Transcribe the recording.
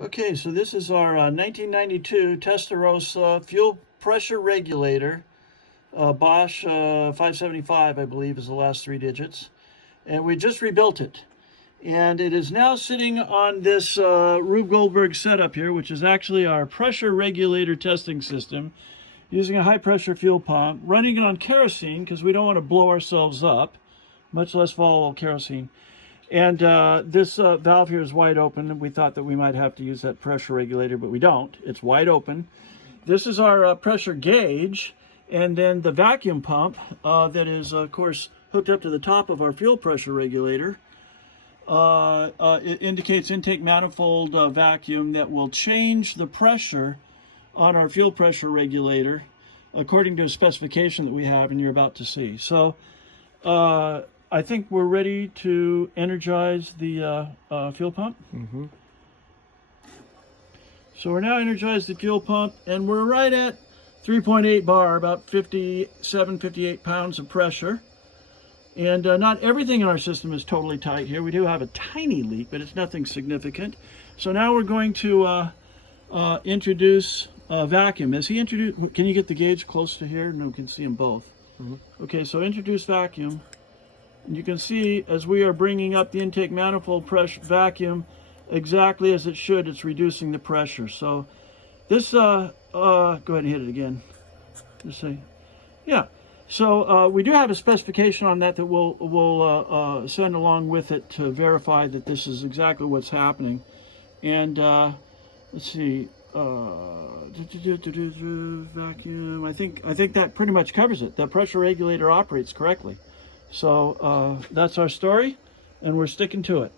Okay, so this is our 1992 Testa Rosa fuel pressure regulator. Bosch 575, I believe, is the last three digits. And we just rebuilt it. And it is now sitting on this Rube Goldberg setup here, which is actually our pressure regulator testing system, using a high pressure fuel pump, running it on kerosene because we don't want to blow ourselves up, much less volatile kerosene. And this valve here is wide open, and we thought that we might have to use that pressure regulator, but we don't. It's wide open. This is our pressure gauge, and then the vacuum pump that is, of course, hooked up to the top of our fuel pressure regulator. It indicates intake manifold vacuum that will change the pressure on our fuel pressure regulator according to a specification that we have and you're about to see. So I think we're ready to energize the fuel pump. Mm-hmm. So we're now energized the fuel pump, and we're right at 3.8 bar, about 57, 58 pounds of pressure. And not everything in our system is totally tight here. We do have a tiny leak, but it's nothing significant. So now we're going to introduce vacuum. As he introduced, can you get the gauge close to here? No, we can see them both. Mm-hmm. Okay, so introduce vacuum. And you can see as we are bringing up the intake manifold pressure vacuum exactly as it should, it's reducing the pressure. So this, go ahead and hit it again. Just say, yeah. So we do have a specification on that we'll send along with it to verify that this is exactly what's happening. And let's see, vacuum. I think that pretty much covers it. The pressure regulator operates correctly. So that's our story, and we're sticking to it.